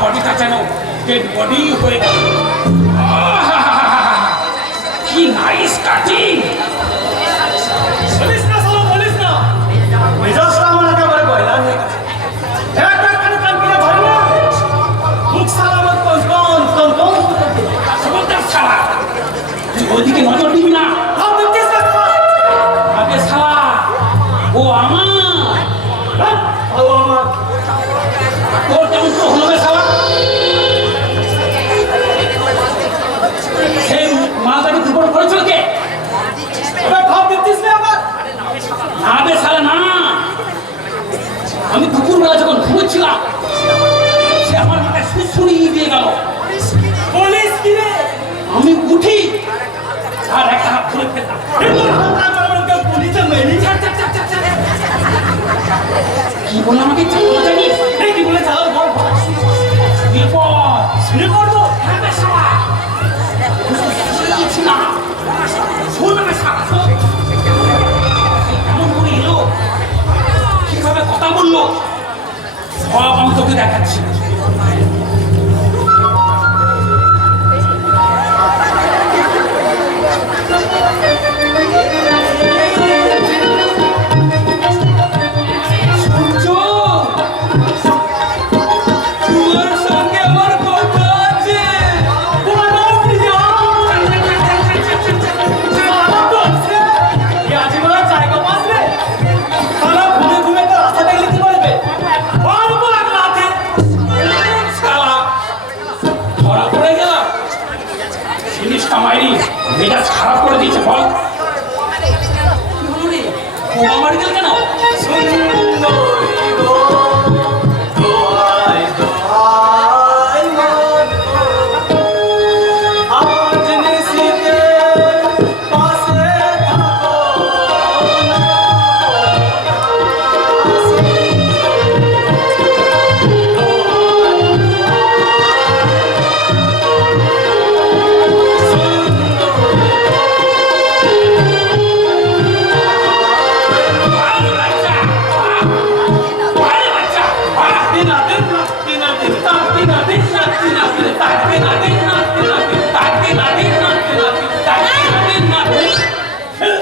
বডিটা যেন dead body হয়ে গেল। কি নাইস কাটিং! বলিস না সালা, বলিস না। মেজাজটা আমার একেবারে বয়লা হয়ে গেছে। একটা কান কিনে ধরে না, মুখ সালা আমার কন খবরদার শালা, তুই ওদিকে নজর দিবি না। ভাব দেখছিস না? আবে শালা, ও আমার। ও আমার তোর কেমন তো হলো রে শালা? সেই মালটাকে দুপুর করেছিল কে? ভাব দেখছিস না আমার? না বে শালা না, আমি দুপুরবেলা যখন ঘুমোচ্ছিলাম সে আমার মাথায় সুড়সুড়ি দিয়ে গেল। বলিস কি রে? আমি উঠি আর একটা হাত ধরে ফেললাম। পুলিশে মেরি কি বলে আমাকে চালানো জানিস? কি বলে চালাল বল? বিপদ শুনে করবো। হ্যাঁ বে শালা, শুনেছি না, শোন না শালা, শোন। কেমন করে এলো, কিভাবে কথা বললো, সব আমি তোকে দেখাচ্ছি। মেজাজ খারাপ করে দিয়েছে বল। বোমা মারি দিল কেন?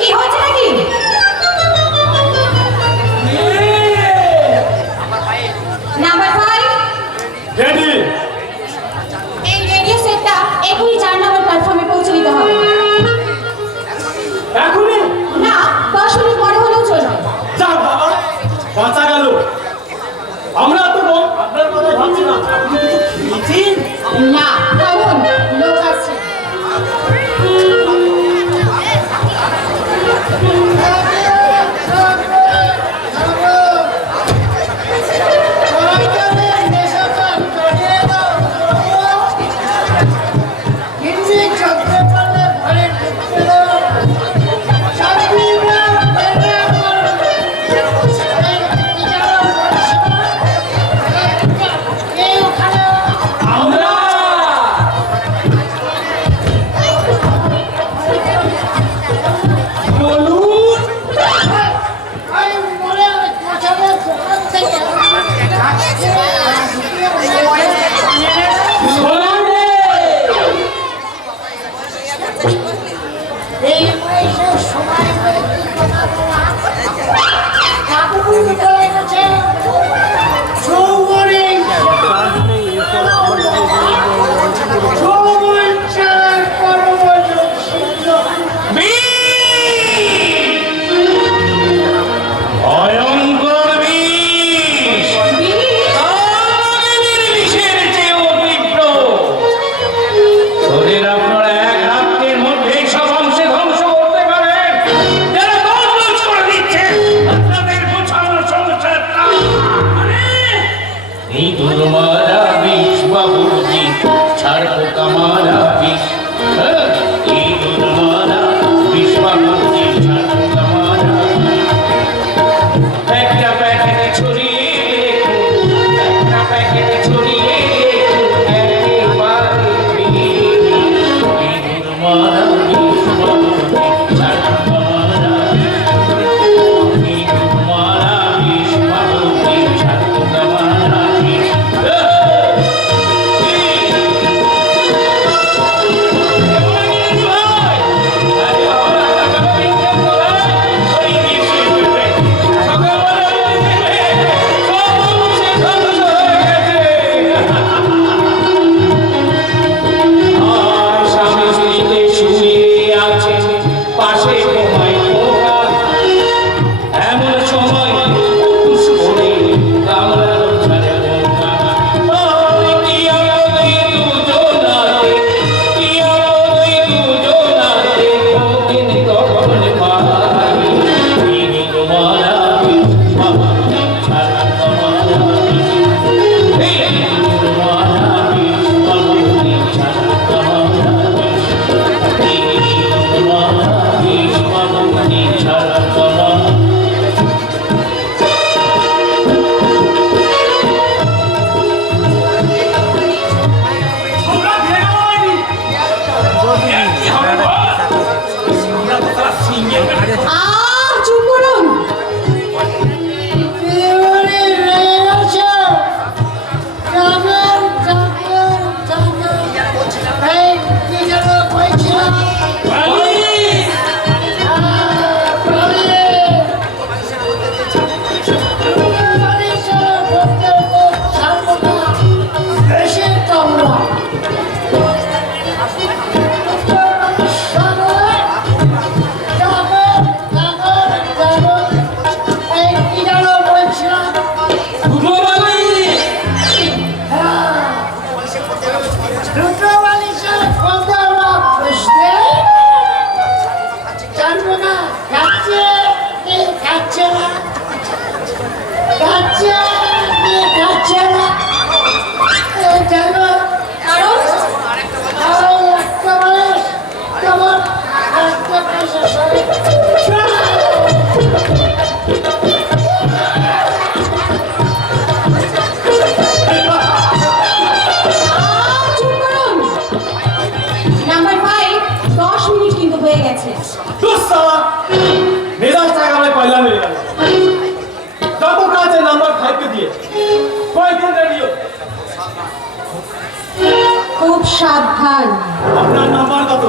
কি হচ্ছে নাকি? Number 5, ready. এই রেডিও সেটটা এখনই 4 নম্বর প্ল্যাটফর্মে পৌঁছে দিতে হবে। এখনই? না, 10 মিনিট পরে হলেও চলবে। যাক বাবা, বাঁচা গেল। আমরা তো আপনার কথা ভাবছি না। আপনি কিছু খেয়েছেন? না, কারণ লোক আসছে। আপনাদের বোঝানোর সঙ্গে চুপ করুন। নাম্বার 5, 10 মিনিট কিন্তু হয়ে গেছে। মেজাজ টাকালে পয়লা মেরে গেল। যত কাজে নাম্বার 5 কে দিয়ে কয়দিন রেডিও। খুব সাবধান। আপনার নাম্বার কত?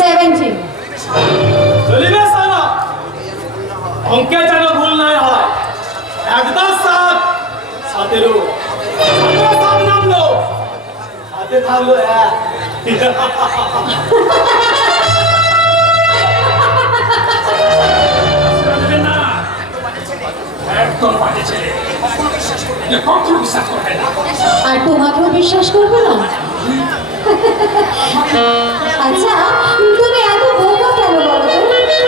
17। চলিবে সারা অঙ্কে যেন ভুল নাই হয়। 1 10 7 17 17 নামলো হাতে থাকলো 1। না একদম বাজে ছেলে, কখনো বিশ্বাস করবে না। আর তোমাকেও বিশ্বাস করবে না? আচ্ছা, তুমি এত বোকা কেন বলো তো?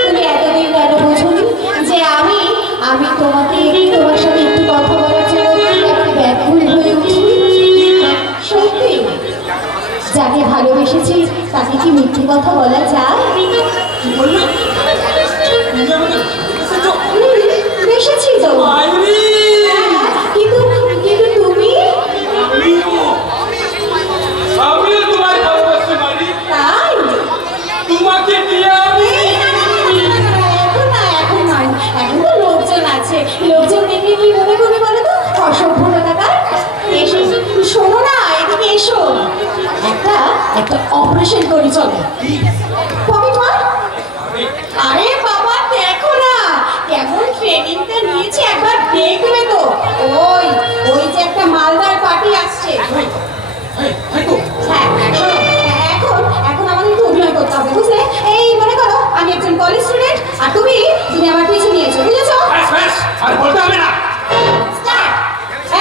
তুমি এতদিন কেন বোঝোনি যে আমি তোমাকে তোমার সাথে একটু কথা বলার জন্য একটা ব্যাকুল হয়ে উঠি? সত্যি, যাকে ভালোবেসেছি তাকে কি মিথ্যে কথা বলা যায়? কি বললে? তুমি আমাকে বুঝেছো? বেসেছি তো। মাইরি! হ্যাঁ, কিন্তু তুমি আমিও তোমায় ভালোবাসতে পারি। তাই? তোমাকে দিয়ে আমি এখন নয়, এখন তো লোকজন আছে। লোকজন দেখলে কি মনে করবে বলো তো? অসভ্য টাকার। এসো, শোনো না, এদিকে এসো। একটা অপারেশন করি, চলো। পকেট মার। আরে বাবা, দেখো না কেমন ট্রেনিংটা নিয়েছে, একবার দেখবে তো। ওই যে একটা মালদার পার্টি আসছে। হ্যাঁ, শোনো, এখন আমাদের একটু অভিনয় করতে হবে, বুঝলে? এই মনে করো আমি একজন কলেজ স্টুডেন্ট আর তুমি আমার পিছু নিয়েছো, বুঝেছো? আর বলতে হবে না। স্টার্ট।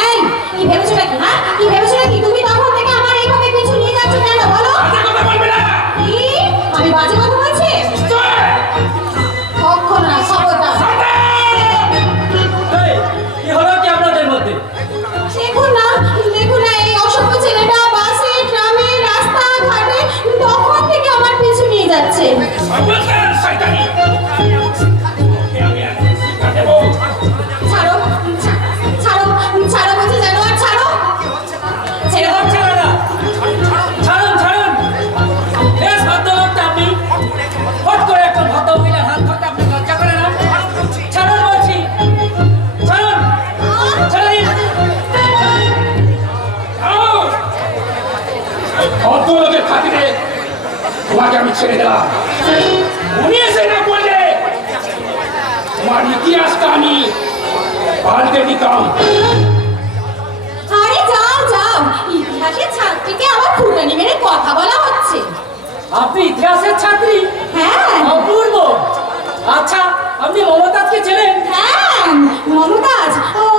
এই, কি ভেবেছো নাকি? হ্যাঁ, কি ভেবেছো নাকি? তুমি তখন থেকে আমার এইভাবে পিছু নিয়ে যাচ্ছ কেন বলো? বাজে কথা বলবে না। কি? আমি বাজে কথা বলছি? কখনো না, খবরদার। কি হলো কি আপনাদের মধ্যে? দেখুন না এই অসভ্য ছেলেটা বাসে, ট্রামে, রাস্তাঘাটে তখন থেকে আমার পিছু নিয়ে যাচ্ছে। সর্বদার শয়তানি। আমি এখন শিক্ষা দেবো। ছাড়ো, ছাড়ো, ছাড়ো বলছি, জানোয়ার, ছাড়ো। ছেড়ে দাও। ছাড়ুন না। ছাড়ুন ছাড়ুন। বেশ ভদ্রলোক তো আপনি। হট করে একটা ভদ্র মহিলার হাত ধরতে আপনি লজ্জা করে না? ছাড়ুন বলছি। ছাড়ুন। ছাড়ুন। ভদ্রলোকের খাতিরে তোমাকে আমি ছেড়ে দিলাম। উনি এসে না করলে তোমার ইতিহাসটা আমি পাল্টে দিতাম। আরে যাও যাও, ইতিহাসের ছাত্রীকে আমার ফুটানি মেরে কথা বলা হচ্ছে। আপনি ইতিহাসের ছাত্রী? হ্যাঁ অপূর্ব। আচ্ছা, আপনি মমতাজকে চেনেন? হ্যাঁ, মমতাজ।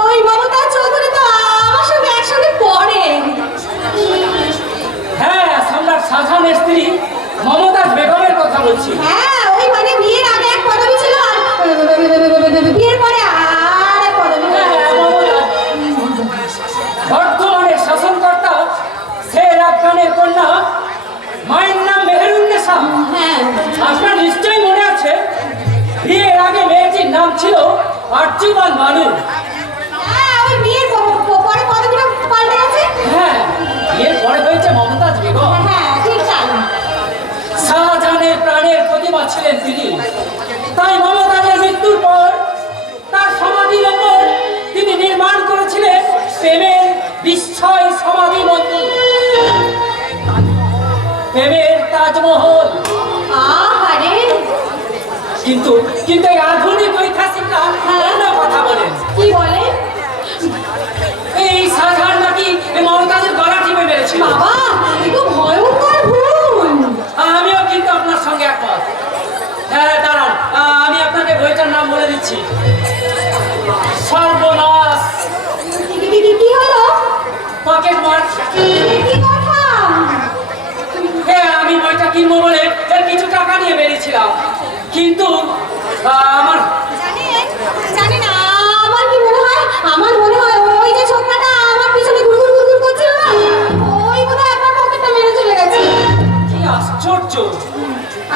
ওই মমতাজ চৌধুরী তো আমার সঙ্গে একসাথে পড়ে। হ্যাঁ, সম্রাট শাহজাহানের স্ত্রী মমতাজ বেগমের কথা বলছি। হ্যাঁ, ওই মানে বিয়ের আগে এক পদবী ছিল আর বিয়ের পরে আর এক পদবী। বর্তমানে শাসনকর্তা শের আফগানের কন্যা, মায়ের নাম মেহেরুন্নেসা। হ্যাঁ, আপনার নিশ্চয়ই মনে আছে, বিয়ের আগে মেয়েটির নাম ছিল আর্চিবান বানু। হ্যাঁ, ওই বিয়ের পরে পদবীটা পাল্টে গেছে। হ্যাঁ, বিয়ের পরে হয়েছে মমতাজ বেগম। হ্যাঁ, ঠিক তাই। শাহজাহানের প্রাণের প্রতিমা ছিলেন তিনি, তাই রাজমহল। আরে কিন্তু কিন্তু এই আধুনিক ঐতিহাসিকরা অন্য কথা বলেন। কি বলে? এই শাহজাহান নাকি এই মমতাজের গলা টিপে মেরেছিল। বাবা এ তো ভয়ঙ্কর ভুল। আমিও কিন্তু আপনার সঙ্গে একমত। হ্যাঁ দাঁড়ান, আমি আপনাকে বইটার নাম বলে দিচ্ছি। সর্বনাশ কি হলো? পকেট মার। কি কথা? হ্যাঁ, আমি বইটা কিনবো বলে এর কিছু টাকা নিয়ে বেরিয়েছিলাম, কিন্তু আমার জানেন আমার কি মনে হয়? আমার মনে হয় ওই যে ছোকরাটা আমার পিছনে ঘুরঘুর ঘুরঘুর করছিল না, ওই বোধহয় আপনার পকেটটা মেরে চলে গেছে। কি আশ্চর্য!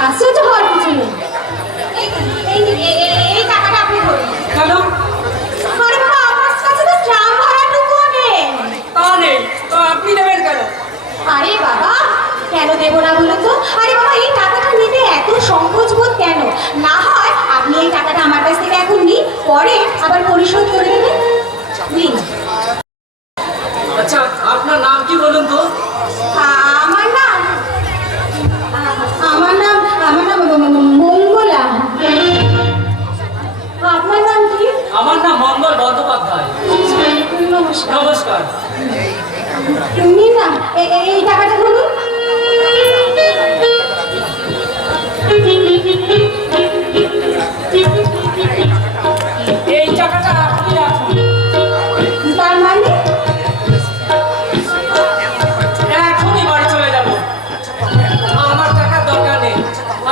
আশ্চর্য হওয়ার কিছু নেই। এই টাকাটা আপনি ধরুন। কেন? আরে বাবা আপনার কাছে তো ট্রাম ভাড়াটুকুও নেই। তা নেই তো আপনি নেবেন কেন? আরে বাবা কেন দেবো না বলুন তো? আরে বাবা এই টাকাটা নিতে এত সংকোচ বোধ কেন? না হয় আপনি এই টাকাটা আমার কাছ থেকে এখন নিন, পরে আবার পরিশোধ করে দেবেন। নিন। আচ্ছা, আপনার নাম কি বলুন তো? আমার নাম মঙ্গলা। আপনার নাম কি? আমার নাম মঙ্গল বন্দ্যোপাধ্যায়। নমস্কার। নমস্কার। নিন না এই টাকাটা ধরুন। এই টাকাটা আপনি রাখুন। তার মানে এখনই বাড়ি চলে যাব, আমার টাকার দরকার নেই।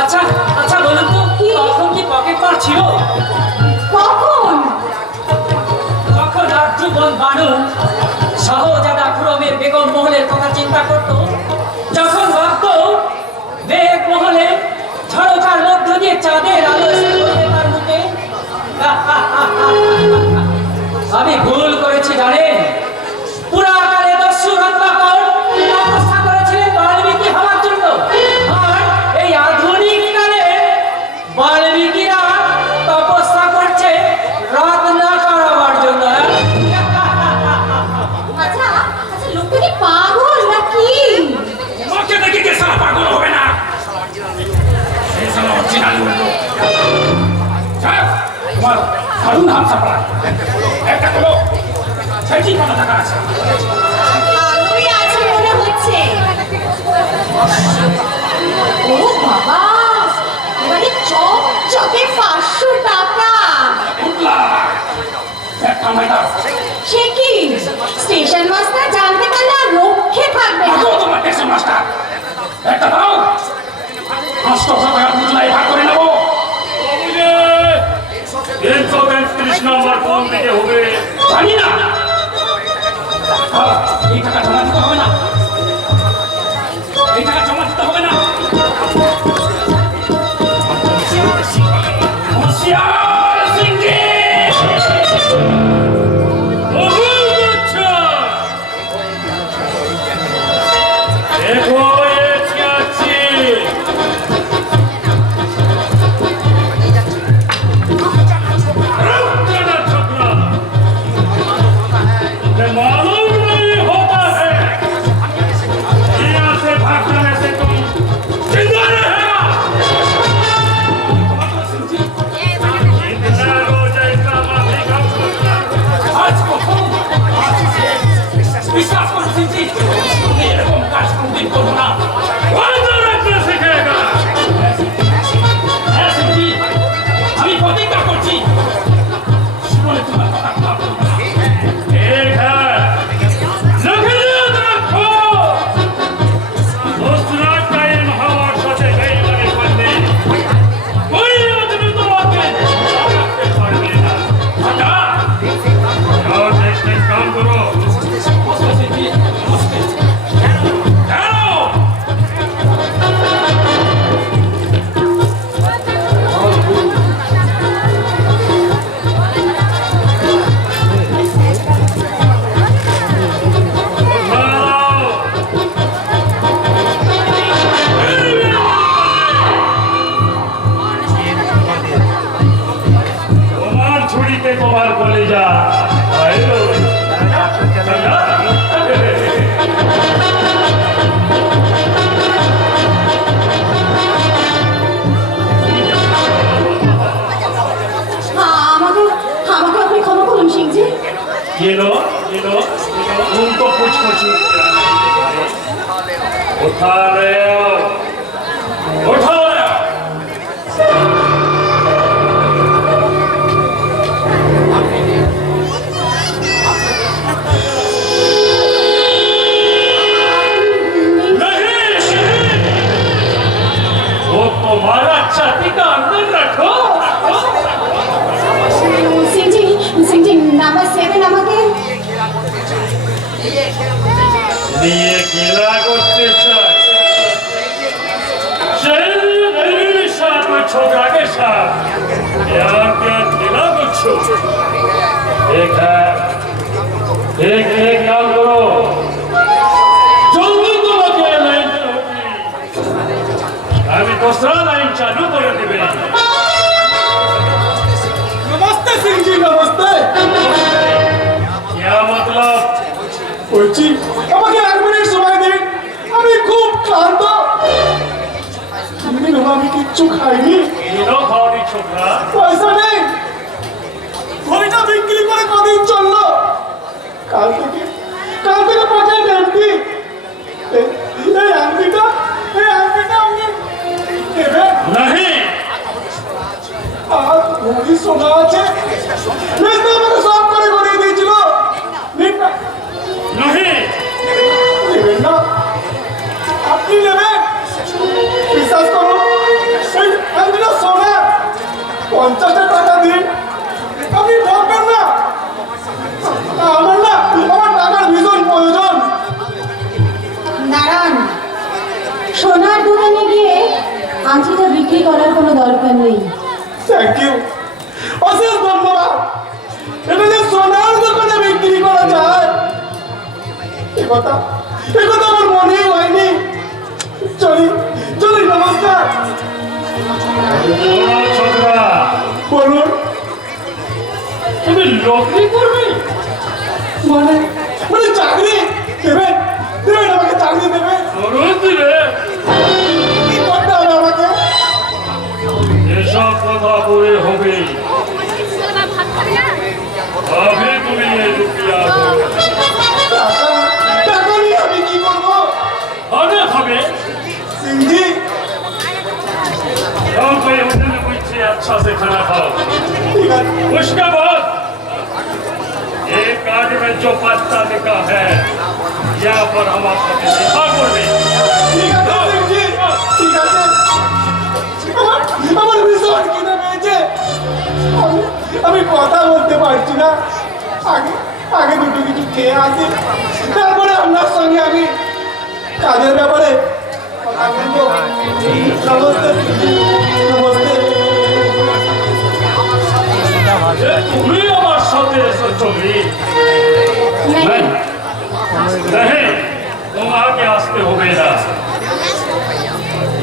আচ্ছা আচ্ছা বলুন তো, তখন কি পকেট মার ছিল? কখন? তখন আর্যবন বানু শাহজাদা খুরমের বেগম মহলের কথা চিন্তা করত, যখন ভাবত বেগ মহলে ঝড়কার মধ্য দিয়ে চাঁদের আলো এসে পড়বে তার মুখে। আমি ভুল করেছি জানেন, পুরাকালে দস্যু রত্নাকর তপস্যা করেছিলেন বাল্মীকি হওয়ার জন্য, আর এই আধুনিক কালে বাল্মীকিরা তপস্যা করছে রত্নাকর হওয়ার জন্য। আচ্ছা লোকটা কি পাগল নাকি? তোমাকে দেখে কে সালা পাগল হবে না? এই সালা অরিজিনাল বলতো। সাহেব, তোমার দারুণ হাত চাপড়া। একটা হলো সেটি কত টাকা আছে? আলোই আছে মনে হচ্ছে। ও বাবা এবারে চকচকে 500 টাকা। উঠলা একটা ময়দান। সে কি স্টেশন মাস্টার জানতে পারলে আর রক্ষে থাকবে না। আগো তোমার স্টেশন মাস্টার একটা দাও, 500 টাকা বুঝলাই ভাগ করে নেবো। 330 নম্বর কোন দিকে হবে? জানি না, এই টাকা জমা দিতে হবে না, এই টাকা জমা দিতে হবে না। হুঁশিয়ার সিংহে! বহু আচ্ছা। দেখো এ কি আছে? রক্তনা ছোকরা। उनको कुछ उठा रहे हो, उठा रहे हो। वो तुम्हारा छाती का अंदर रखो। সিংজি নাম্বার 7 আমাকে নিয়ে খেলা করতে চাই मेरे साथ में छोकरा के साथ यार क्या खेला कुछ एक है एक काम करो जल्दी তোমাকে লাইন আমি दूसरा लाइन चालू করে দেবে नमस्ते सिंह जी, नमस्ते। क्या मतलब বলছি আমাকে 1 মিনিট সময় দিন, আমি খুব ক্লান্ত। 3 দিন হলো আমি কিচ্ছু খাইনি, কিনো খাওনি ছোকরা পয়সা নেই। ঘড়িটা বিক্রি করে কদিন চললো, কাল থেকে পয়সা নেই। এই আংটিটা আমি দেবে। नहीं আর ভরি সোনা আছে, মেজদা আমাকে সব করে গড়িয়ে দিয়েছিল। নিন না, नहीं নেবেন না, আপনি নেবেন। বিশ্বাস করুন, এই আংটিটা সোনা, 50 টাকা দিন, আপনি ঠকবেন না। আমার টাকার ভীষণ প্রয়োজন। দাঁড়ান, সোনার দোকানে গিয়ে আংটিটা বিক্রি করার কোনো দরকার নেই। থ্যাংক ইউ, অশেষ ধন্যবাদ। এটা যে সোনার দোকানে বিক্রি করা যায় এ কথা আমার মনেই হয়নি। চলি, নমস্কার। ছোকরা বলুন, তুমি লকরি করবে মানে চাকরি দেবেন? আমাকে চাকরি দেবেন? জরুর দিবে কি করতে হবে আমাকে? এসব কথা বলে হবে अभी तुम्हें ये रुपया টাকা নিয়ে আমি কি করবো? खाना खावे সিংজি, जाओ कोई होटल में कोई से अच्छा से खाना खाओ ঠিক আছে, उसके बाद एक कार्ड में जो पत्ता लिखा है यहाँ पर हम आपको लिखा कर दें ঠিক আছে সিংজি, ঠিক আছে। আমার ভীষণ খিদে পেয়েছে, আমি কথা বলতে পারছি না। আগে দুটো কিছু খেয়ে আসি, তারপরে আপনার সঙ্গে আমি কাজের ব্যাপারে কথা বলবো। নমস্তে, নমস্তে। तुम्हें हमारे साथ ऐसा चोरी नहीं नहीं तुम आगे आस्ते हो गए ना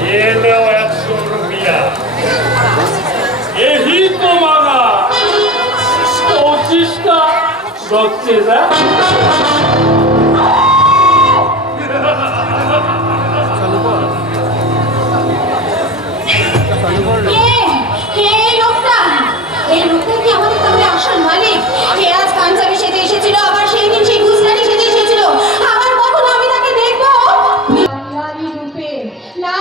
ये लो 100 रुपया यही तुम्हारा 25 का बख्शीश है এই লোকটা কি আমাদের তাহলে আসল মালিক? কে আজ কাঞ্চাবি সেজে এসেছিল, আবার সেই দিন সেই গুজরাটি সেজে এসেছিল। আবার কখন আমি তাকে দেখবো বিহারি রূপে? না,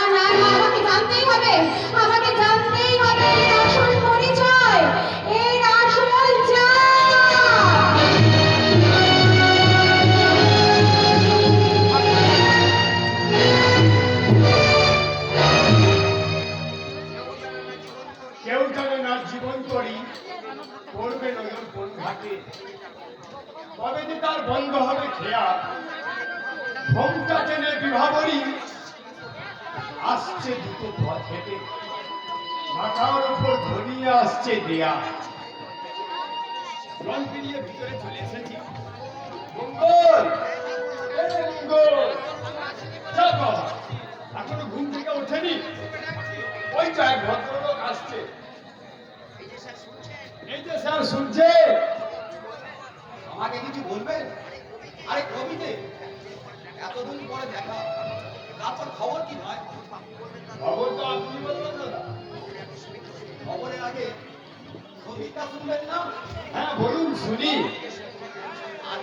আমাকে জানতেই হবে, এর আসল পরিচয়, এর আসল চাল। কেউ জানে না জীবন করি করবে নজর কোন ঘাটে, তবে যে তার বন্ধ হবে খেয়া। ঘোমটা টেনে বিভাবরী আসছে দুটো পথ হেঁটে, মাথার উপর ঘনিয়ে আসছে দেয়া। রং পেরিয়ে ভিতরে চলে এসেছি। মঙ্গল, মঙ্গল, যা বাবা, এখনো ঘুম থেকে ওঠেনি? ওই তো এক ভদ্রলোক আসছে। এই যে স্যার শুনছে, আমাকে কিছু বলবেন? আরে কবিতে এতদিন পরে দেখা, তারপর খবর কি ভাই? খবর তো আপনি বললেন দাদা। খবরের আগে কবিতা শুনবেন না? হ্যাঁ বলুন, শুনি।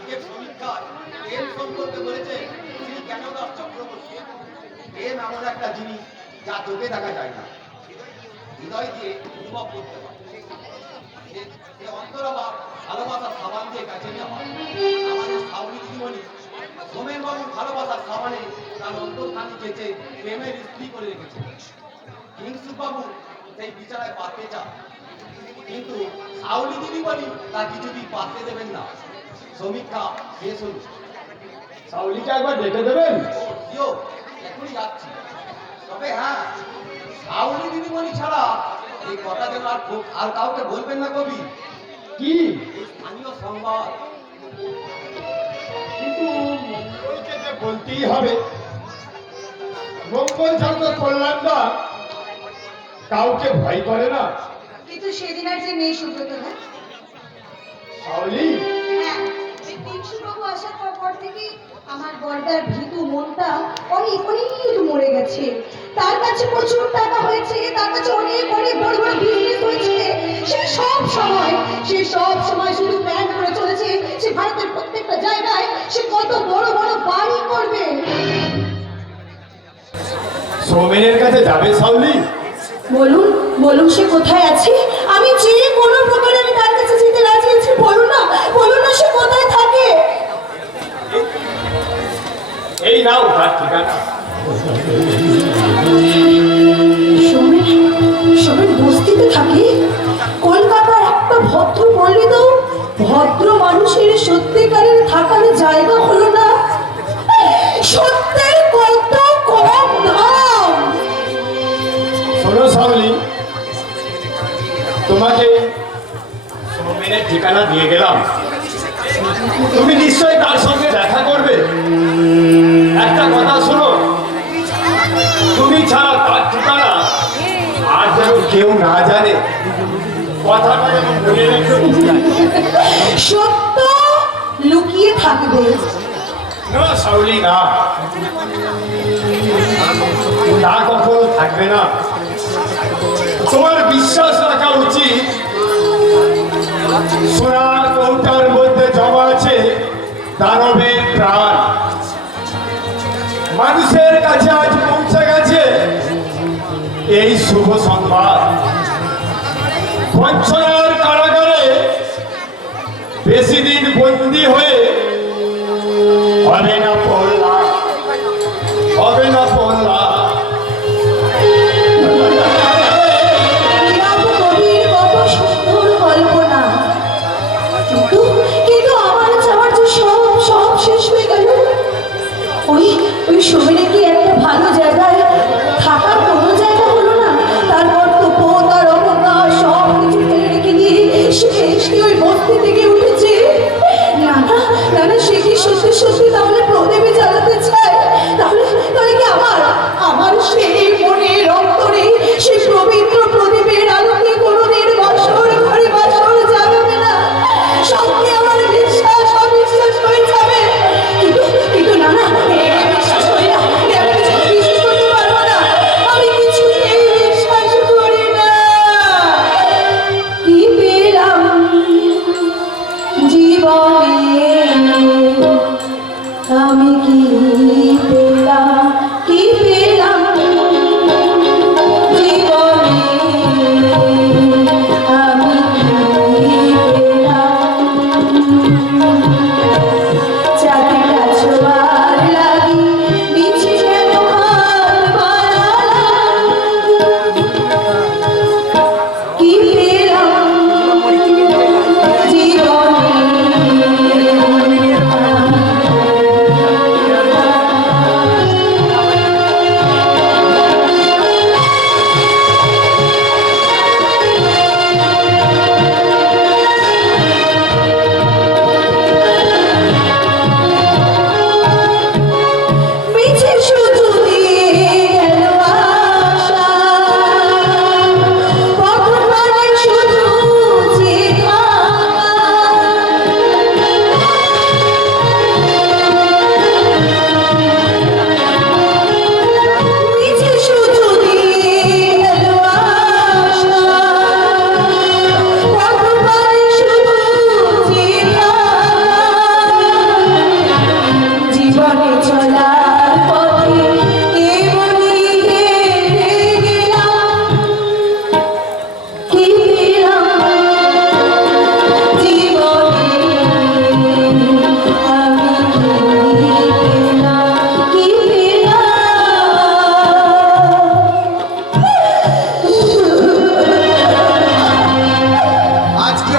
আজকের সমীক্ষায় প্রেম সম্পর্কে বলেছে শ্রী জ্ঞানদাস চক্রবর্তী। প্রেম এমন একটা জিনিস যা চোখে দেখা যায় না, হৃদয় দিয়ে অনুভব করতে হয়। সে অন্তরাভাব ভালোবাসার সাবান দিয়ে কাছে নেওয়া হয়। আমাদের সাউরি দিদিমণি সোমেন বাবুর ভালোবাসার সাবানে তার অন্তর্খানি চেচে প্রেমের স্ত্রী করে রেখেছে। কিংসুক বাবু সেই বিচারায় পাতে চান, কিন্তু সাউলি দিদিমণি তা কিছুতেই পাতে দেবেন না। সমীক্ষা শেষ হল। সাউলিকে একবার ডেকে দেবেন? দিও, এখনই যাচ্ছি। তবে হ্যাঁ, সাউলি দিদিমণি ছাড়া এই কথা যেন আর কাউকে বলবেন না কবি। কি? এই স্থানীয় সংবাদ। কিন্তু মঙ্গলকে যে বলতেই হবে। মঙ্গল ছাড়া তো কল্যাণদা কাউকে ভয় করে না। কিন্তু সেদিন আর যে নেই সুব্রত না। সাউলি, হ্যাঁ, এই তিনশুবাবু আসার পর থেকে আমার বড়দার ভীতু মনটা অনেক মরে গেছে। তার কাছে প্রচুর টাকা হয়েছে, তার কাছে অনেক অনেক বড় বড় বিজনেস হয়েছে। সে সব সময় শুধু প্ল্যান করে চলেছে সে ভারতের প্রত্যেকটা জায়গায় সে কত বড় বড় বাড়ি করবে। সৌমেনের কাছে যাবে সাউলি? বলুন বলুন সে কোথায় আছে? আমি যে কোনো প্রকারে আমি তার কাছে যেতে রাজি আছি। বলুন না সে কোথায় থাকে? এই নাও তার ঠিকানা। সবাই বস্তিতে থাকে। কলকাতার একটা ভদ্র পল্লীত ভদ্র মানুষের সত্যিকারের থাকার জায়গা হলো না। সত্যের কত কম দাম। শোনো সাউলি, তোমাকে সৌমেনের ঠিকানা দিয়ে গেলাম। তুমি নিশ্চয়ই তার সঙ্গে দেখা করবে। একটা কথা শোনো, তুমি ছাড়া তার ঠিকানা আর যেন কেউ না জানে। কথাটা যেন মনে রেখো। সত্য লুকিয়ে থাকবে। না সাউলি, না, তা কখনো থাকবে না। তোমার বিশ্বাস রাখা উচিত সোনার কৌটার মধ্যে জমা আছে দানবের প্রাণ। মানুষের কাছে আজ পৌঁছে গেছে এই শুভ সংবাদ। বঞ্চনার কারাগারে বেশি দিন বন্দী হয়ে হবে না পড়লা, হবে না পড়লা। কবির কত সুন্দর কল্পনা, কিন্তু আমার যাওয়ার যে সব শেষ হয়ে গেল। ওই সময় কি একটা ভালো জায়গায় থাকার কোনো জায়গা হলো না? তারপর তো পোতা রমতা সব কিছু ফেলে রেখে দিয়ে সে ওই বস্তি থেকে উঠেছে। না সে কি সত্যি তাহলে প্রদীপে জ্বালাতে চায়? তাহলে কি আমার সেই মনের অন্তরে সেই পবিত্র প্রদীপের আলোকে কোনোদিন ঘরে বাসর জাগাবে না? সত্যি আমার অবিশ্বাস হয়ে যাবে। কিন্তু না বিশ্বাস করি না। আমি কিছু বিশ্বাস করতে পারবো না। আমি কিছুতেই বিশ্বাস করি না। কি পেলাম জীবনে আমি কি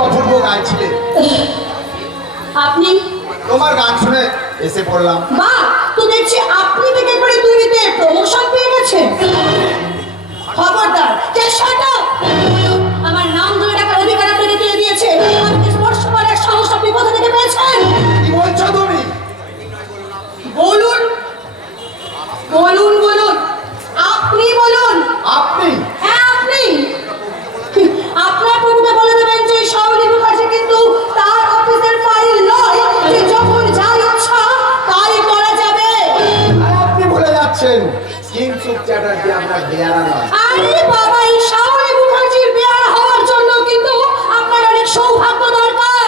অপূর্ব গাইছিলে। আপনি তোমার গান শুনে এসে পড়লাম। বা তো দেখছি আপনি থেকে করে দুইতে প্রমোশন পেয়ে গেছেন। খবরদার, চেষ্টা আমার নাম ধরে ডাকার অধিকার আপনাকে দিয়ে দিয়েছে। আমাকে স্পর্শ করার সাহস আপনি কোথা থেকে পেয়েছেন? কি বলছো তুমি? বলুন বলুন বলুন, আপনি বলুন। আপনি? হ্যাঁ আপনি। আপনার প্রভুকে বলে দেবেন যে শাওলি মুখার্জি কিন্তু তার অফিসের ফাইল নয় যে যখন যা ইচ্ছা তাই করা যাবে। আর আপনি বলে যাচ্ছেন কিংসুক চ্যাটার্জি আপনার বেয়ারা নয়। আরে বাবা, এই শাওলি মুখার্জির বিয়ার হওয়ার জন্য কিন্তু আপনার অনেক সৌভাগ্য দরকার।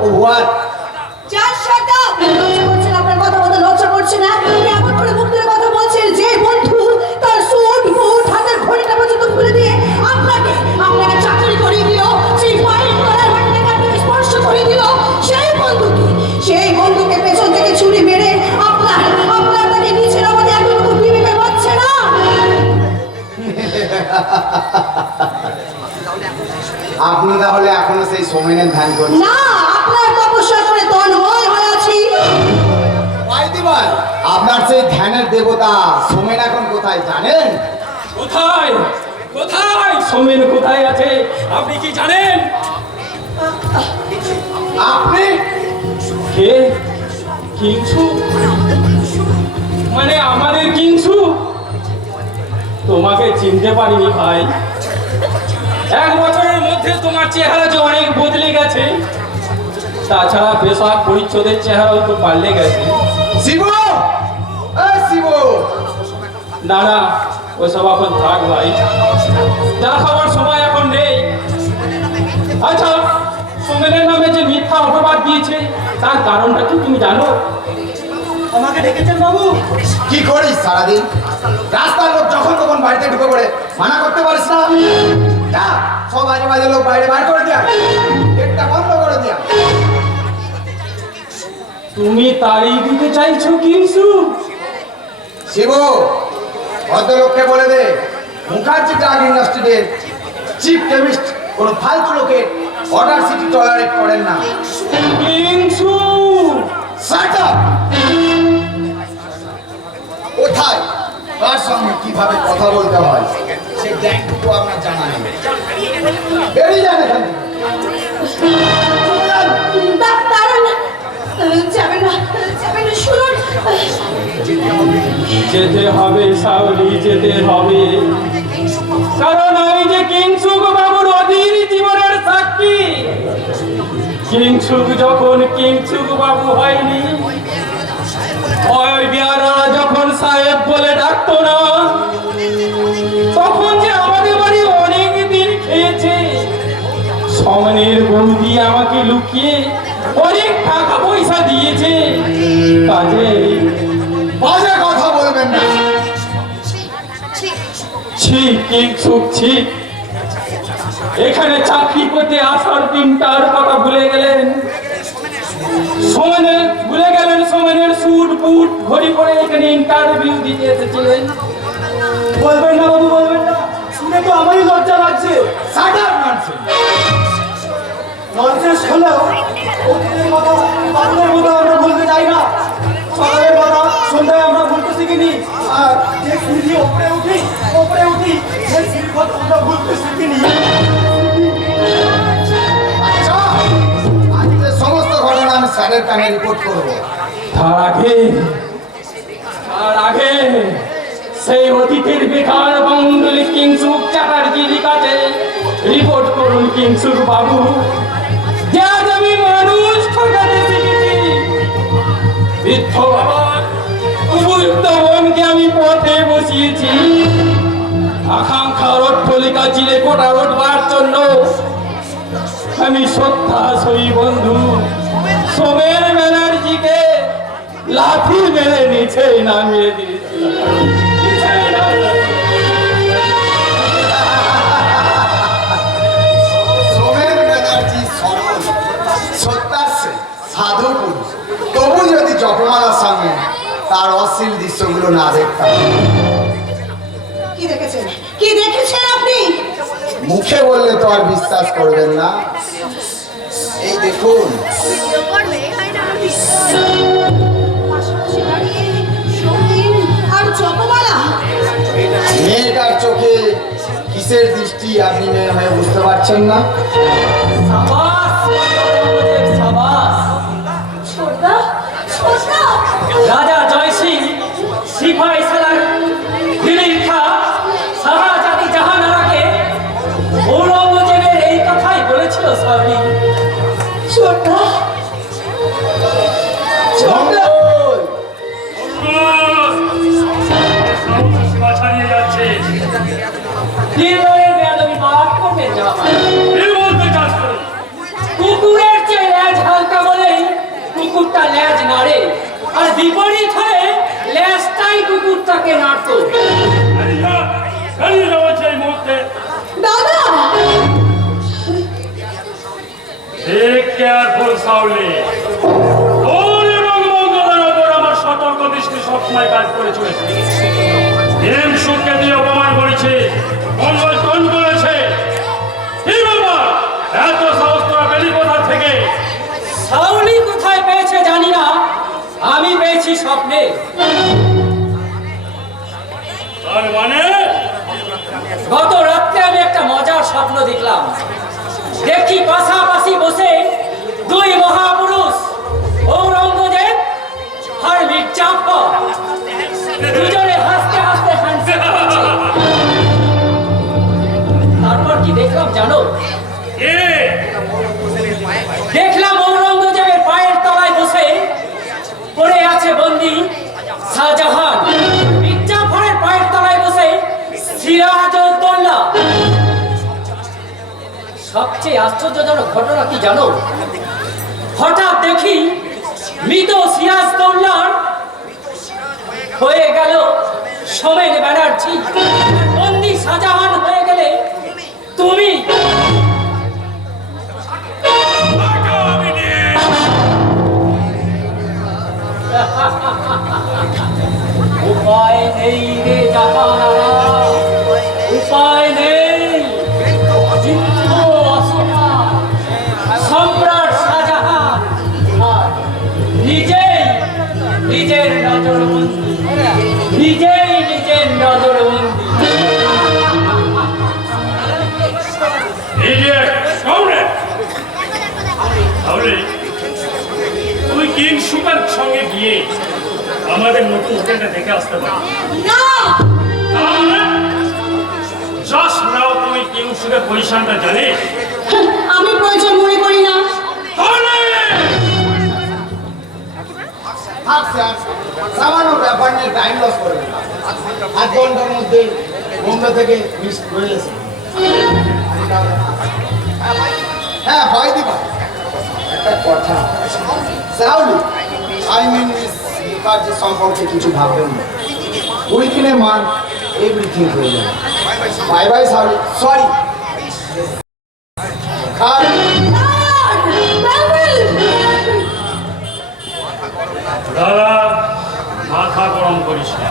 হোয়াট? যার সাথে লজ্জা করছেন, আপনার কথা বলতে লজ্জা করছে না? এমন করে মুখ তুলে কথা বলছেন যে বন্ধু তার সুট বুট হাতের ঘড়িটা পর্যন্ত খুলে দিয়ে আপনাকে আপনাকে চাকরি করিয়ে দিল, সেই ফাইল করার মাটিটাকে আপনাকে স্পর্শ করে দিল, সেই বন্ধুকে পেছন থেকে ছুরি মেরে আপনার তাকে নিচের আমাদের এতটুকু বিবেকে পাচ্ছে না। আপনি তাহলে এখনো সেই সোমেনের ধ্যান করছেন? না, আপনার তপস্যা করে তন্ময় হয়ে আছি। ভাই, আপনার সেই ধ্যানের দেবতা সোমেন এখন কোথায় জানেন? কোথায় কোথায় সোমেন কোথায় আছে আপনি কি জানেন? আপনি? কে? কিংসু? মানে আমাদের কিংসু? তোমাকে চিনতে পারিনি ভাই। 1 বছরের মধ্যে তোমার চেহারা যে অনেক বদলে গেছে, তাছাড়া পোশাক পরিচ্ছদের চেহারাও তো পাল্টে গেছে। শিব, শিব, না না, ওসব এখন থাক ভাই, যা খাওয়ার সময় এখন নেই। আচ্ছা, সোমেনের নামে যে মিথ্যা অপবাদ দিয়েছে তার কারণটা কি তুমি জানো? আমাকে ডেকেছেন বাবু? কি করিস সারাদিন? রাস্তার লোক যখন তখন বাড়িতে ঢুকে পড়ে, মানা করতে পারিস না? যা, সব বাজে বাজে লোক বাইরে বার করে দিয়া, গেটটা বন্ধ করে দিয়া। তুমি তাড়িয়ে দিতে চাইছো কিংসু? শিব, ভদ্রলোককে বলে দে মুখার্জি ড্রাগ ইন্ডাস্ট্রিতে চিফ কেমিস্ট কোন ফালতু লোকে অর্ডার সিটি টলারেট করেন না। কিংসু! Shut up! কোথায় কার সঙ্গে কিভাবে কথা বলতে হয় সেই জ্ঞানটুকু আপনার জানা নেই। বেরিয়ে যান এখান থেকে। দাঁড়ান, যাবেন না, শুনুন। যেতে হবে শাওলি, যেতে হবে, কারণ আমি যে কিংসুক বাবুর অধীর জীবনের সাক্ষী। কিংসুক যখন কিংসুক বাবু হয়নি, ওই বিয়ারা যখন সাহেব বলে ডাকতো না, তখন যে আমাদের বাড়ি অনেক দিন খেয়েছে। সমানের বৌদি আমাকে লুকিয়ে অনেক টাকা পয়সা দিয়েছে। কাজে বাজে কথা বলবেন না। ছি কিংসুক, ছি। এখানে চাকরি করতে আসার দিনটার কথা ভুলে গেলেন। সোমেনের স্যুট বুট ঘড়ি পরে এখানে ইন্টারভিউ দিতে এসেছিলেন। বলবেন না বাবু, বলবেন না, শুনে তো আমারই লজ্জা লাগছে। Shut up nonsense! ননসেন্স হলেও অতীতের কথা আপনার মতো আমরা বলতে চাই না। সকালের কথা সন্ধ্যায় আমরা বলতে শিখিনি, আর যে সিঁড়ি ওপরে উঠি সেই সিঁড়ির কথা আমরা বলতে শিখিনি। আচ্ছা, আজকে সমস্ত ঘটনা আমি স্যারের কানে রিপোর্ট করবো। তার আগে সেই অতীতের বেকার বাউন্ডুলি কিংসুক চ্যাটার্জির কাছে রিপোর্ট করুন কিংসুক বাবু, যে আজ আমি মানুষ ঠকাতে শিখেছি। বৃদ্ধ বাবার উপযুক্ত মনকে আমি পথে বসিয়েছি। আকাঙ্ক্ষার অট্টলিকা চিলে কোটা উঠবার জন্য আমি শ্রদ্ধাশয়ী বন্ধু সোমেন ব্যানার্জিকে লাথি মেরে নিচে নামিয়ে দিয়েছি। সোমেন ব্যানার্জি সরল, সত্যাশ্রী, সাধু পুরুষ, তবু যদি জপমালার সঙ্গে তার অশ্লীল দৃশ্যগুলো না দেখতাম। কি দেখেছেন আপনি? মুখে বললে তো আর বিশ্বাস করবেন না। এই দেখুন, পাশাপাশি দাঁড়িয়ে সঙ্গীন আর জপমালা। মেয়েটার চোখে কিসের দৃষ্টি আপনি মেয়ে হয়ে বুঝতে পারছেন না? সাবাস ঔরঙ্গজেব, সাবাস। ছোটদা, ছোটদা। রাজা জয় সিং সিপাই সালার দিলীপ খা শাহজাদি জাহানারাকে ঔরঙ্গজেবের এই কথাই বলেছিল সাবি। ছোটদা, মঙ্গল! সীমা ছাড়িয়ে যাচ্ছে। নির্দয়ের বেয়াদবি মাফ করবেন জামাই। কি বলতে চাস তুই? কুকুরের চেয়ে লেজ হালকা বলেই কুকুরটা লেজ নাড়ে, আর বিপরীত হয়ে লেজটাই কুকুরটাকে নাড়তো। দাঁড়িয়ে যাচ্ছে এই মুহূর্তে। দাদা। Take careful, Shauli. তোর এবং মঙ্গলের ওপর আমার সতর্ক দৃষ্টি সবসময় কাজ করে চলেছে। হিমসুকে দিয়ে অপমান করেছে, মঙ্গল তৈন করেছে। কি ব্যাপার? এত সাহস তোরা পেলি কোথা থেকে? সাউলি কোথায় পেয়েছে জানি না, আমি পেয়েছি স্বপ্নে। তার মানে গত রাত্রে আমি একটা মজার স্বপ্ন দেখলাম। দেখি পাশাপাশি বসে দুই মহাপুরুষ ঔরঙ্গজেব আর মির্জাফর দুজনে হাসতে হাসতে হ্যান্ডশেক করছে। তারপর কি দেখলাম জানো? এ দেখলাম ঔরঙ্গজেবের পায়ের তলায় বসে পড়ে আছে বন্দী শাহজাহান, মির্জাফরের পায়ের তলায় বসে সিরাজউদ্দৌলা। সবচেয়ে আশ্চর্যজনক ঘটনা কি জানো? হঠাৎ দেখি মৃত সিরাজউদ্দৌলার হয়ে গেল সোমেন ব্যানার্জি, বন্দী শাহজাহান হয়ে গেলে তুমি। উপায় নেই রে জাহানারা, উপায় নেই। কিন্তু অসহায় সম্রাট শাহজাহান আর নিজেই নিজের নজরবন্দি, নিজেই নিজের নজরবন্দি। তুই কিং সুপার সঙ্গে গিয়ে আমাদের নতুন হোটেলটা দেখে আসতে পারি। না। জাস্ট নাও তুই কিং সুপার পজিশনটা জানিস? আমি প্রয়োজন মনে করি না। থাক স্যার, সামান্য ব্যাপার নিয়ে টাইম লস করবেন না। 8 ঘন্টার মধ্যে বোম্বে থেকে মিস হয়ে গেছে। হ্যাঁ ভাইদি ভাই, একটা কথা। সাউলি, আই মিন মিস মুখার্জি সম্পর্কে কিছু ভাববেন না। উইকিনে মান এভরিথিং হয়ে যাবে। বাই বাই সাউলি, সরি। দাদা, মাথা গরম করিস না।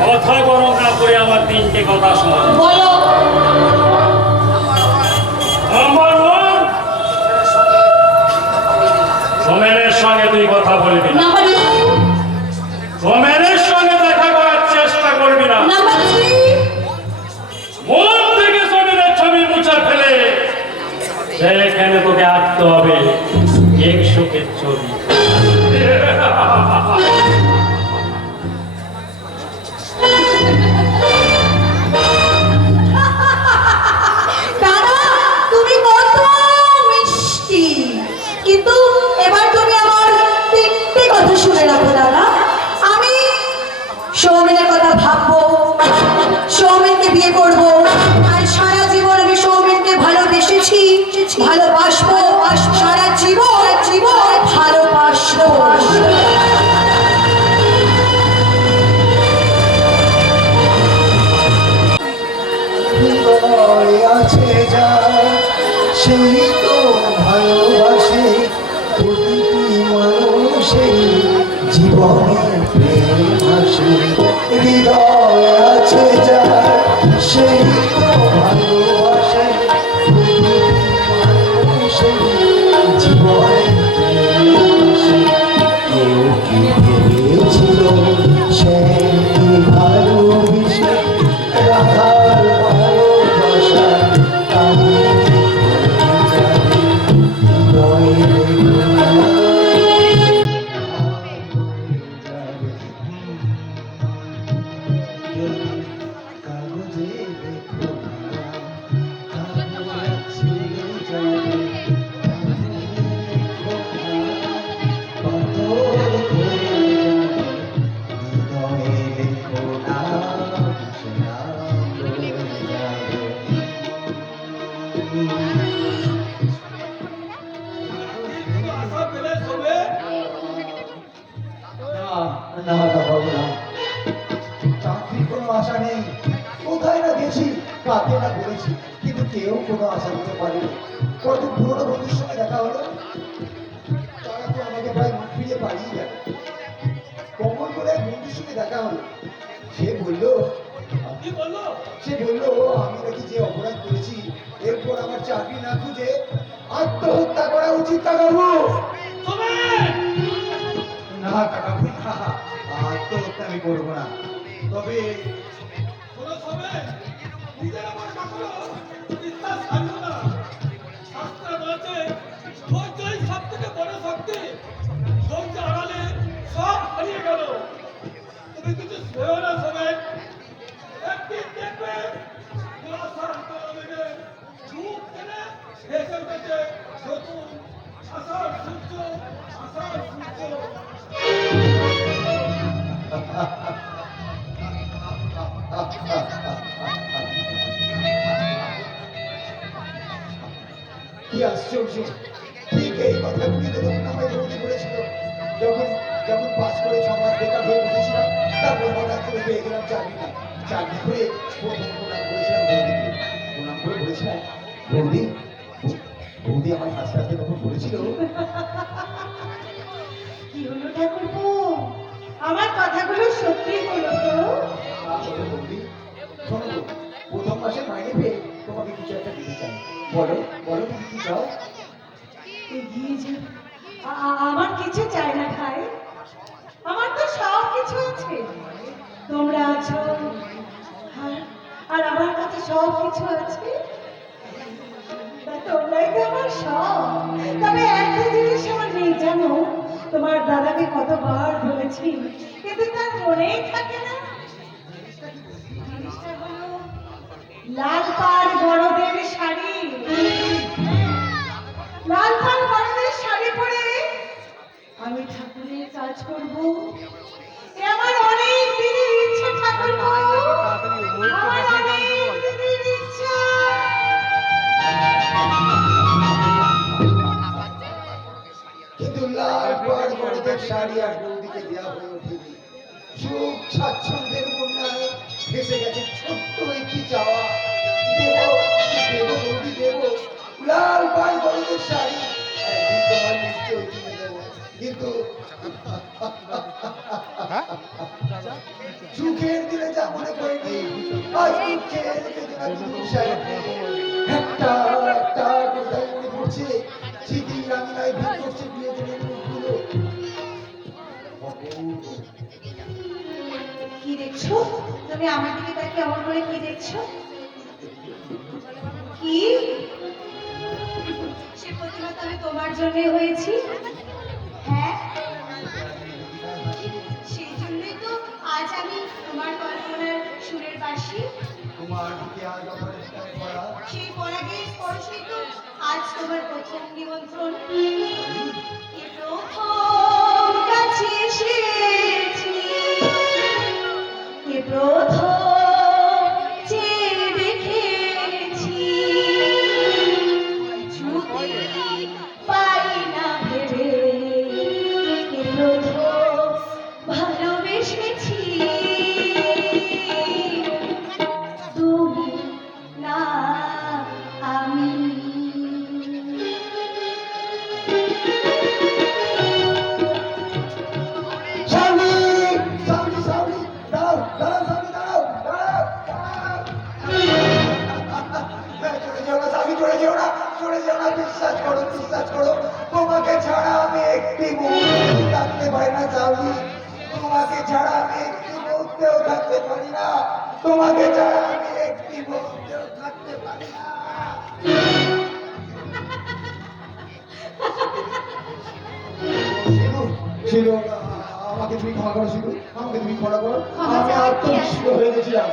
মাথা গরম না করে আমার 3টে কথা শোন। বলো। নাম্বার 1, সোমেনের সঙ্গে তুই কথা বলবি না। নাম্বার 2, সোমেনের সঙ্গে দেখা করার চেষ্টা করবি না। নাম্বার 3, মন থেকে সোমেনের ছবি মুছে ফেলে সেখানে তোকে আঁকতে হবে 100 ছবি। দাদা তুমি কত মিষ্টি, কিন্তু এবার তুমি আমার 3টে কথা শুনে রাখো দাদা। আমি সৌমেনের কথা ভাববো, সৌমেনকে বিয়ে করবো, আর সারা জীবন আমি সৌমেনকে ভালোবেসেছি, ভালোবাসবো, সারা জীবন জীবন ভালোবাসবো। হৃদয় আছে যার, সেই তো ভালোবাসে প্রতিটি মানুষের জীবনে প্রেম আসে। হৃদয় আছে যার, সেই আশা পেলে তবে না বাবু না, চাকরির কোনো আশা নেই। কোথায় না গেছি, কাকে না বলেছি, কিন্তু কেউ কোনো আশা দিতে পারেনি। কত পুরোনো বন্ধুর সঙ্গে দেখা হলো, তারা তো আমাকে প্রায় মুখ ফিরিয়ে পালিয়ে গেল। কমল বলে এক বন্ধুর সঙ্গে দেখা হলো, সে বললো কি বললো? আমি নাকি যে অপরাধ করেছি এরপর আমার চাকরি না খুঁজে আত্মহত্যা করা উচিত কাকাবু। না কাকাবু না, আত্মহত্যা আমি করবো না, তবে শোনো সবে, নিজের আমার কাকুর ইচ্ছা ছাড়িও না। শাস্ত্র বলছে ধৈর্যই সব থেকে বড় শক্তি। ধৈর্য হারালে সব হারিয়ে গেল। তুমি কিছু সেও না সবে, একদিন দেখবে নিরাশার আন্দোলনে ঝুঁক টেনে ভেসে উঠেছে নতুন আশার সূর্য, আশার সূর্য। কি আশ্চর্য, ঠিক এই কথাগুলি তো তখন আমায় বৌদি বলেছিল, যখন যখন পাস করে 6 মাস বেকার হয়ে বসেছিলাম। তারপর হঠাৎ করে পেয়ে গেলাম চাকরিটা। চাকরি করে প্রথম প্রণাম করেছিলাম বৌদিকে। প্রণাম করে বলেছিলাম, বৌদি বৌদি আমায় হাসতে হাসতে তখন বলেছিল, কি হলো ঠাকুরপো, আমার কথাগুলো সত্যি হলো তো? বৌদি শোনো তো, প্রথম মাসে মাইনে পেয়ে তোমাকে কিছু একটা দিতে চাই। বলো বলো তুমি কি চাও? এগিয়ে যা। আমার কিছু চাই না ভাই, আমার তো সব কিছু আছে। তোমরা আছো, আর আমার কাছে সব কিছু আছে। তা তোমরাই তো আমার সব। তবে একটা জিনিস আমার নেই জানো, তোমার দাদাকে কতবার বলেছি কিন্তু তার মনেই থাকে না। জিনিসটা হলো লাল পাড় বড়দের শাড়ি। লাল পাড় বড়দের শাড়ি পরে আমি ঠাকুরের কাজ করব। এ আমার অনেক দিনের ইচ্ছা ঠাকুরপো, আমার অনেক দিনের ইচ্ছা। কিন্তু লাল পাড় বড়দের শাড়ি আর বৌদিকে দেওয়া হয়ে ওঠেনি। সুখ স্বাচ্ছন্দ্যের বন্যায় ভেসে গেছে ছোট্ট একটি চাওয়া, দেব দেব বৌদি দেব লাল পাড় বড়দের শাড়ি, একদিন তোমার নিশ্চয়ই কিনে দেব। কিন্তু সুখের দিনে যা মনে করিনি, আজ দুঃখের বেদনা দুদিন সাহেব একটা একটা কোথায় মনে পড়ছে, স্মৃতির রাঙিনায় ভিড় করছে প্রিয়জনের মুখগুলো। কি দেখছো তুমি আমার দিকে তাকে এমন করে? কি দেখছো? কি সে প্রতিমা তো আমি তোমার জন্য হয়েছি। হ্যাঁ, সেই জন্যই তো আজ আমি তোমার কল্পনার সুরের বাসী। তোমার দিকে আজ অপরিষ্কার করা সেই পরাগের স্পর্শেই তো আজ তোমার প্রথম নিমন্ত্রণ। এ প্রথম কাছে এসেছি, এ প্রথম চেয়ে দেখেছি, যদি পাই না ভেবে এ প্রথম ভালোবেসেছি। তুমি না আমি। সাউলি সাউলি সাউলি দাঁড়াও দাঁড়াও সাউলি দাঁড়াও দাঁড়াও চলে যেও না সাউলি, চলে যেও না, চলে যেও না, বিশ্বাস করো বিশ্বাস করো, তোমাকে ছাড়া আমি একটি মুহূর্ত থাকতে পারি না সাউলি, তোমাকে ছাড়া আমি একটি মুহূর্তেও থাকতে পারি না, তোমাকে ছাড়া আমি একটি মুহূর্তেও থাকতে পারি না। শিলু, আমাকে তুমি ক্ষমা করো শিলু, আমাকে তুমি ক্ষমা করো, ক্ষমা আমি চাওয়ার কি আছে? আত্মনিষ্ঠ হয়ে গেছিলাম।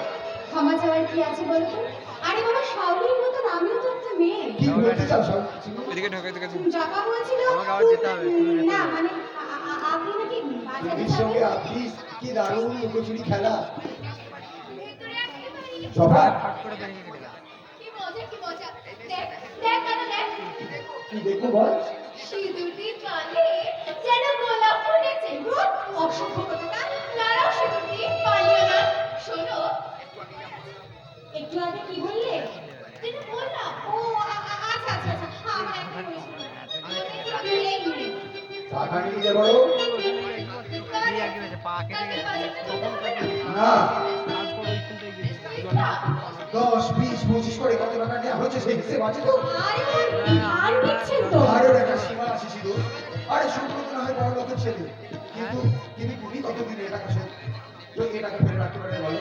ক্ষমা চাওয়ার কি আছে বলো তো? আরে বাবা, শাওলির মতন আমিও তো একটা মেয়ে। কি বলতে চাও শিলু? জাকা বলছিল আমাকে আবার যেতে হবে, না মানে আপনি নাকি বাজারে দিদির যাবেন। সঙ্গে আপনি কি দারুণ লুকোচুরি খেলা। সবার কি মজা কি মজা। দেখ কি দেখবো বল? সিঁদুরটি পালে যেন গোলাপ ফুটেছে। অসভ্য কোথাকার, নারাও সিঁদুরটি পালিও না। শোনো, একটু আগে কি বললে? যেটা বললাম। ও আচ্ছা আচ্ছা আচ্ছা, আমার একটা প্রশ্ন। টাকা নিয়ে যাবো না, 10, 20, 25 করে কত টাকা নেওয়া হচ্ছে সেই হিসেব আছে তো? আর নিচ্ছেন তো? আরো একটা সীমা আছে ছিল। আরে সুব্রত না হয় বড় লোকের ছেলে, কিন্তু তুমি কতদিন এ টাকা শোধ এ টাকা ফেলে রাখতে পারবে বলো?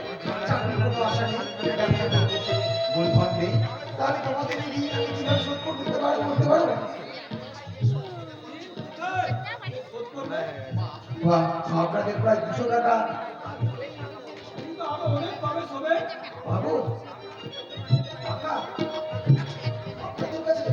চাকরির কোনো আশা নেই, ব্যবসা করছে, মূলধন নেই, তাহলে তোমাদের এই ঋণ আমি কিভাবে শোধ করতে পারবো বলতে পারো? বাহ, আপনাদের প্রায় 200 টাকা পাবো। টাকা আপনাদের কাছে?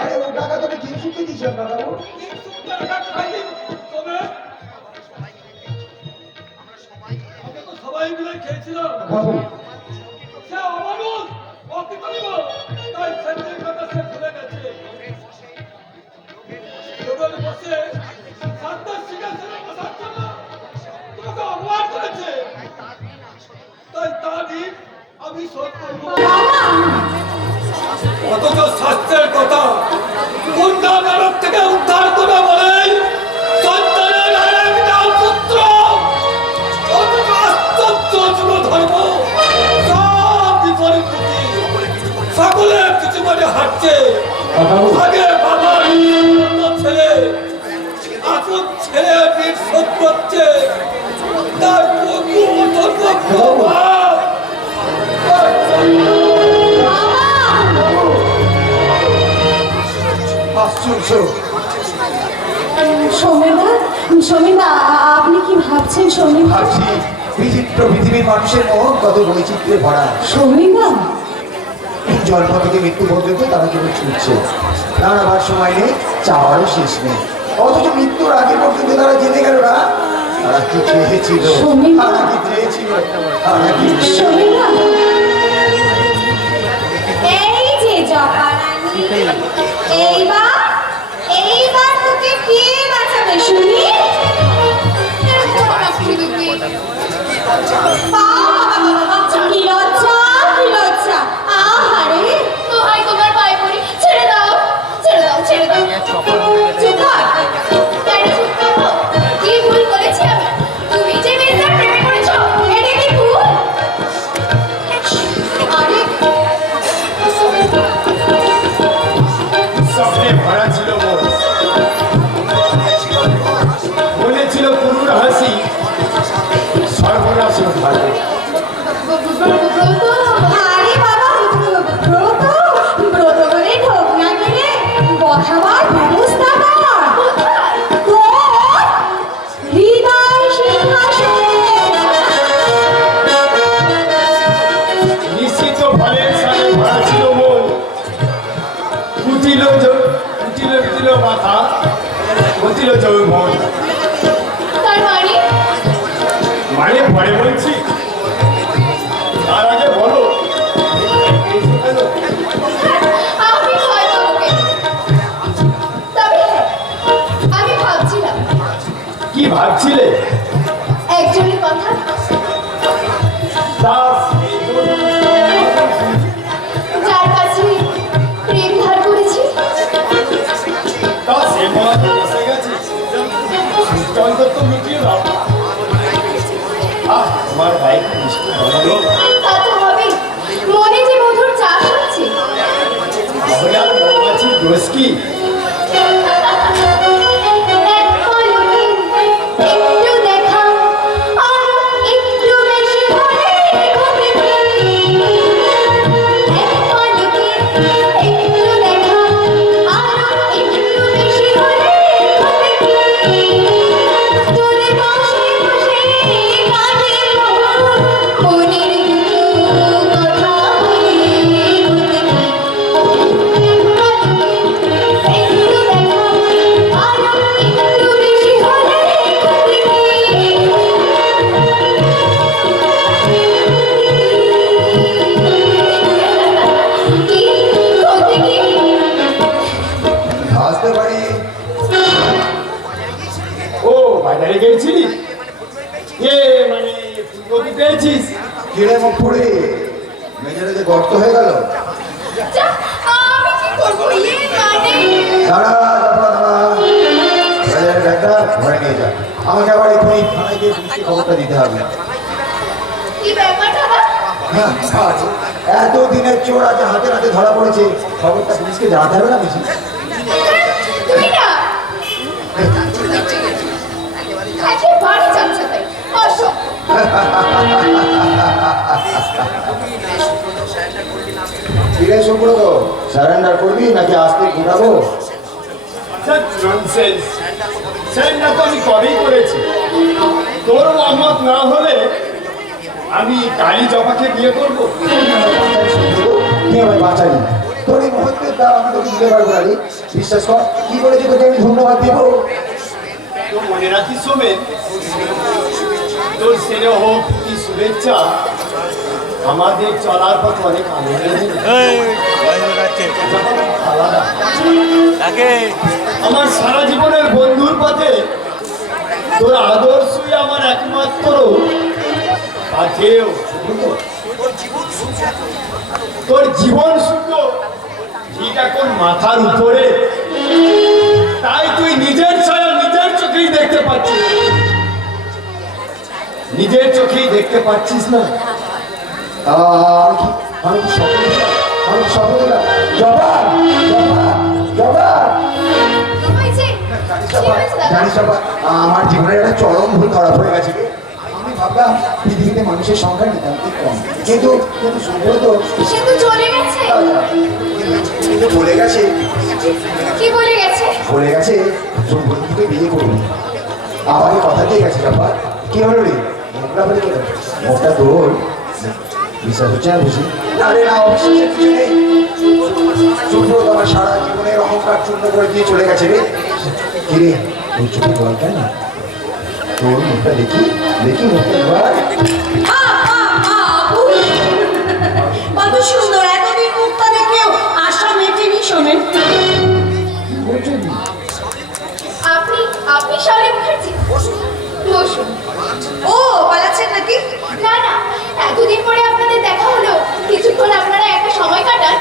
আরে ওই টাকা তোকে 300 দিয়েছিলাম না বাবু। সবাই মিলে খেয়েছিলাম। বাবু সে অমানুষ, অকৃতজ্ঞ, তাই সেদিনের কথা সে ভুলে গেছে। টেবিলে বসে সাতটা সিংহাসনে বসার জন্য তোমাকে অপমান করেছে, তাই তার ঋণ আমি শোধ করবো। অথচ শাস্ত্রের কথা কন্যা নরক থেকে উদ্ধার করে বলেই সন্তানের আরেকটা পুত্র, অথচ আশ্চর্য যুবধর্ম সব বিপরীত নীতি, সকলের কিছু মানে হাঁটছে। আগে বাবার ছেলে আসল ছেলে বীর শোধ করছে, তার প্রভাব আশ্চর্য। সৌমিদা, আপনি কি ভাবছেন সৌমিদা? ভাবছি বিচিত্র পৃথিবীর মানুষের মন কত বৈচিত্র্যে ভরা। সৌমিদা, জন্ম থেকে মৃত্যু পর্যন্ত তারা কেবল ছুটছে, দাঁড়াবার সময় নেই, চাওয়ারও শেষ নেই। অথচ মৃত্যুর আগে পর্যন্ত তারা জেনে গেল না তারা কি চেয়েছিল, তারা কি চেয়েছিল, তারা কি সৌমিদা, এই যে জপারানি, এইবার তোকে কে বাঁচাবে শুনি? কি লজ্জা, কি লজ্জা! আহারে, দোহাই তোমার পায়ে পড়ি, ছেড়ে দাও, ছেড়ে দাও, ছেড়ে দাও। চুপ কর। কেন চুপ করবো? কি ভুল করেছি আমি? তুমি যে মেয়েটার প্রেমে পড়েছো, এটা কি ভুল? আরে, স্বপ্নে ভরা ছিল মন, মনে ছিল পুরুর হাসি, সর্বনাশ ভালো। আরে বাবা, ব্রত করে ঢোক না গেলে বসাবার ব্যবস্থা কর। তোর হৃদয় সিংহাসনে। নিশ্চিত ফলের সাথে ভরা ছিল মন, উঠিল মাথা, উঠিল যৌবন। তার মানে মানে পরে বলছি, তার আগে বলো আমি হয়তো ওকে, তবে হ্যাঁ, আমি ভাবছিলাম কি ভাবছিলে? একজনের কথা। দাস যার কাছে প্রেম ধার করেছি। দাস এ মনে এসে গেছে, চন্দ্র তো মিটিয়ে দাও। তোমার ভাই মিষ্টি বলো, তা তো হবেই, মনে যে মধুর চাষ হচ্ছে। তাহলে আর মৌমাছির দোষ কি? এক পলকে একটু দেখা, আর একটু বেশি হলে ঘুমে ফিরি। এক পলকে একটু দেখা, আর একটু বেশি হলে ঘুমে ফিরি। দূরে বসে বসে কাঁদে মনের কথা বলে আসতে পারি। ও বাজারে গেছিলি? মানে ফুলকপি পেয়েছিস? কিরে মুখ পড়ে মেঝেটা যে গর্ত হয়ে গেল। যা, আমি কি করবো মানে দাঁড়া দাঁড়া দাঁড়া, বাজারের ব্যাগটা ঘরে নিয়ে যা। আমাকে আবার এক্ষুনি থানায় গিয়ে পুলিশকে খবরটা দিতে হবে। কি ব্যাপার দাদা? হ্যাঁ, আজ এত দিনের চোর আজ হাতে হাতে ধরা পড়েছে, খবরটা পুলিশকে জানাতে হবে না বেশি? তুই না একেবারে যাচ্ছে তাই আসো। ফিরে সুব্রত, সারেন্ডার করবি নাকি আসতে ঘুরাবো? ননসেন্স, সেটা তো আমি কবেই করেছি। তোর মহম্মদ না হলে আমি কালী জবাকে বিয়ে করবো। তুই আমায় বাঁচালি, তোর এই মুহূর্তের দাম আমি তোকে দিতে পারবো না রে। বিশ্বাস কর, কি করেছি তোকে আমি ধন্যবাদ দেবো। তো মনে রাখিস সোমেন, তোর স্নেহ কি শুভেচ্ছা আমাদের চলার পথ অনেক আনন্দের আলাদা। আমার সারা জীবনের বন্ধুর পথে তোর আদর্শই আমার একমাত্র পাথেয়। তোর জীবন সুন্দর ঠিক এখন মাথার উপরে, তাই তুই নিজের ছায়া নিজের চোখেই দেখতে পাচ্ছিস। নিজের চোখেই দেখতে পাচ্ছিস না? আমি কি স্বপ্ন দিলাম? আমি কি স্বপ্ন দিলাম? জবা জবা জবা, কি হয়েছে? কি হয়েছে দাদা? জানিস বাবা, আমার জীবনের একটা চরম ভুল ধরা পড়ে গেছে রে। আমি ভাবলাম পৃথিবীতে মানুষের সংখ্যা নিতান্তই কম, কিন্তু কিন্তু সুব্রত সে তো চলে গেছে। কিন্তু বলে গেছে, কি বলে গেছে? বলে গেছে সুব্রতকে বিয়ে করবি। আমাকে কথা দিয়ে গেছে বাবা। কি হলো রে? মুখটা বলে গেল, মুখটা তোর বিশ্বাস হচ্ছে না বুঝি? আরে না, অবিশ্বাসের কিছু নেই। সুব্রত আমার সারা জীবনের অহংকার চূর্ণ করে দিয়ে চলে গেছে রে। কিরে, তোর চোখে জলটা না? তোর মুখটা দেখি দেখি, মুখটা এবার কত সুন্দর, এতদিন মুখটা দেখেও আশা মেটেনি। শোনেন, আপনি আপনি শাওলি মুখার্জি, বসুন। ও পালাচ্ছেন নাকি? না না, এতদিন পরে আপনাদের দেখা হলো, কিছুক্ষণ আপনারা একটা সময় কাটান।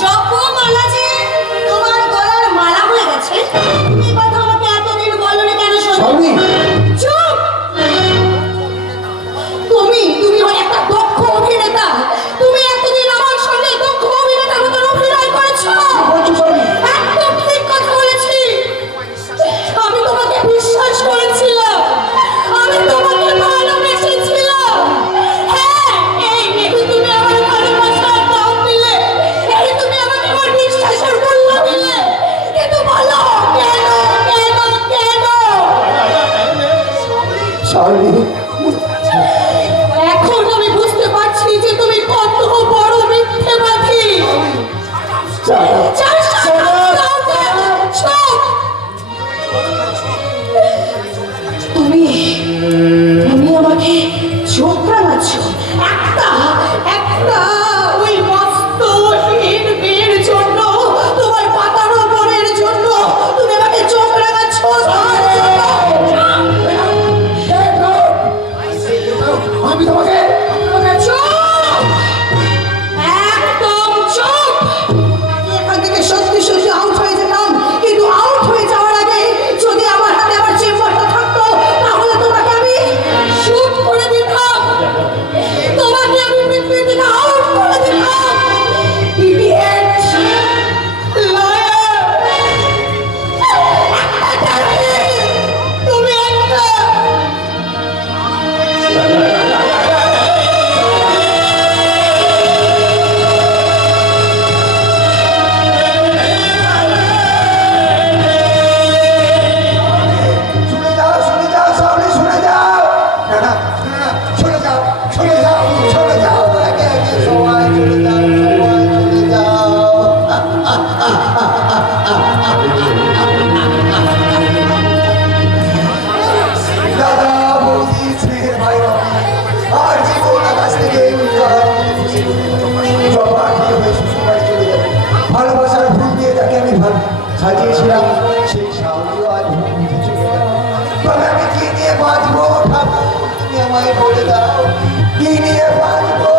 জপমালা যে তোমার গলার মালা হয়ে গেছে, এই কথা আমাকে এতদিন বলনি কেন? শাওলি! চুপ! তুমি হলে একটা দক্ষ অভিনেতা। তুমি এতদিন আমার সঙ্গে দক্ষ অভিনেতার মতো অভিনয় করেছো। একদম ঠিক কথা বলেছি। আমি তোমাকে বিশ্বাস করেছিলাম, আমি তোমাকে ভালোবেসেছিলাম। হ্যাঁ, এই তুমি আমার ভালোবাসার দাম দিলে, এই তুমি আমাকে আমার বিশ্বাসের মূল্য দিলে, কিন্তু বলো কেন কেন কেন? শাওলি, এখন আমি বুঝতে পারছি যে তুমি কত বড় মিথ্যেবাদী। যার সাথে চুপ! তুমি আমাকে চোখ রাঙাচ্ছ একটা একটা ওই মস্ত হীন মেয়ের জন্য, তোমার পাতানো মনের জন্য তুমি আমাকে চোখ রাঙাচ্ছ। আমি তোমাকে চুপ! একদম চুপ! আমি এখান থেকে সত্যি সত্যি আউট হয়ে যেতাম, কিন্তু আউট হয়ে যাওয়ার আগে যদি আমার হাতে আমার চেম্বারটা থাকতো, তাহলে তোমাকে আমি শুট করে দিতাম, তোমাকে আমি পৃথিবী থেকে আউট করে দিতাম। Idiot! Liar! তুমি একটা শুনে যাও শাওলি, শুনে যাও। না না, শুনে না, শুনে যাও, শুনে যাও, শুনে যাও। একে একে সবাই চলে যাও, সবাই চলে যাও। দাদা, বৌদি, স্নেহের ভাই, আমার জীবন আকাশ থেকে জবা বিয়ে হয়ে শ্বশুর বাড়ি চলে যাবে। ভালোবাসার ভুল দিয়ে যাকে আমি সাজিয়েছিলাম সেই সাউলিও আজ মুখে চলে গেল। তবে আমি কি নিয়ে বাঁচবো ঠাকুর, তুমি আমায় বলে দাও কি নিয়ে বাঁচবো।